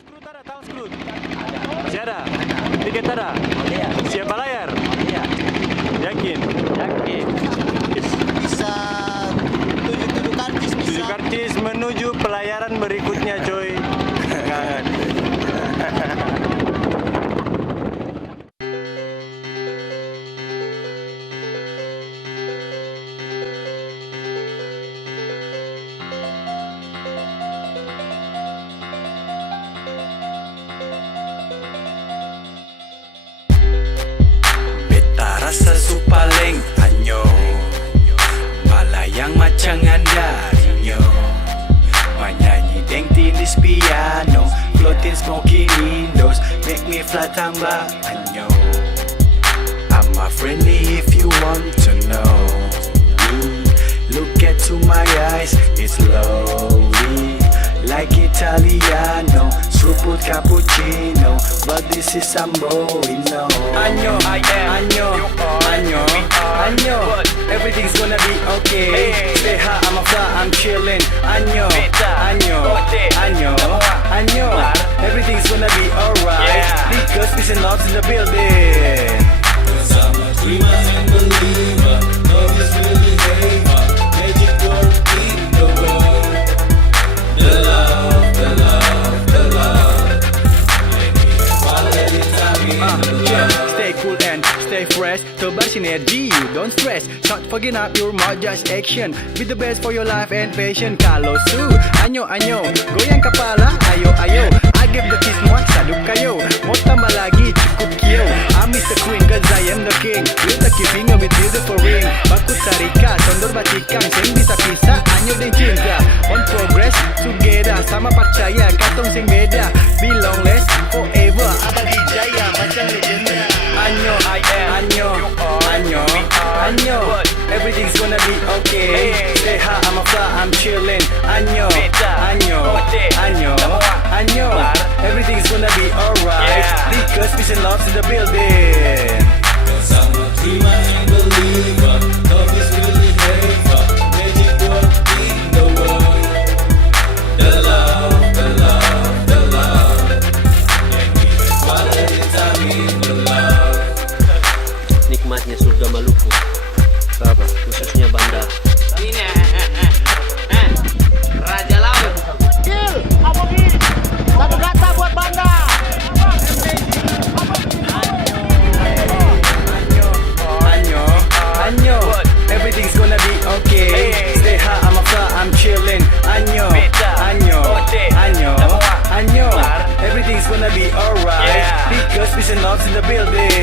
Screw tak ada, tahu screw? Masih ada? Tiket ada? Iya. Siap bayar? Iya. Yakin? Yakin. Bisa 7 karcis bisa. 7 karcis menuju pelayaran berikutnya, coy. Kangen. Rasa su paling anyo Malayang macam anda Rinyo Menyanyi deng tinis piano Floating smoking indoors Make me fly tambah anyo I'm a friendly if you want to know me. Look into my eyes It's slowly Like Italiano Seruput cappuccino But this is Samboino Anyo, Anyo, Anyo, Anyo Everything's gonna be okay Stay high, I'm a fly, I'm chillin' Anyo, Anyo, Anyo, Anyo Everything's gonna be alright Because peace and love's in the building Cause I'm a dreamer and believer Love is really haver Magic working the world The love, the love, the love Let me fall anytime in the love Stay cool and stay fresh Tebar sinergi, you don't stress Start fogging up your mouth, just action Be the best for your life and passion Kalau su, anyo, anyo Goyang kepala, ayo, ayo I give the kiss muat, saduk kayo Mau tambah lagi, cukup kio I'm Mr. Queen, cause I am the king With the keeping with beautiful ring Bakut tarika, condor batikang Sing bisa pisah, anyo dan cinta On progress, together Sama percaya, katong sing beda Be longless, forever Abadi jaya, macam legenda Anyo, Anyo, Anyo, Anyo Everything's gonna be okay Stay high, I'm a fly, I'm chillin' Anyo, Anyo, Anyo, Anyo Everything's gonna be alright Because peace and love's in the building Cause I'm a dreamer and believer Love is really haver Magic working the world The love, the love, the love Let me fall anytime in the love Nikmatnya surga Maluku. Apa? Khususnya Banda. Ini Raja Laut. Satu kata buat Banda. Anyo, Anyo Everything's gonna be okay Stay high, I'm a fly, I'm chillin' Anyo, Anyo, Anyo, Anyo Everything's gonna be alright Because peace and love's in the building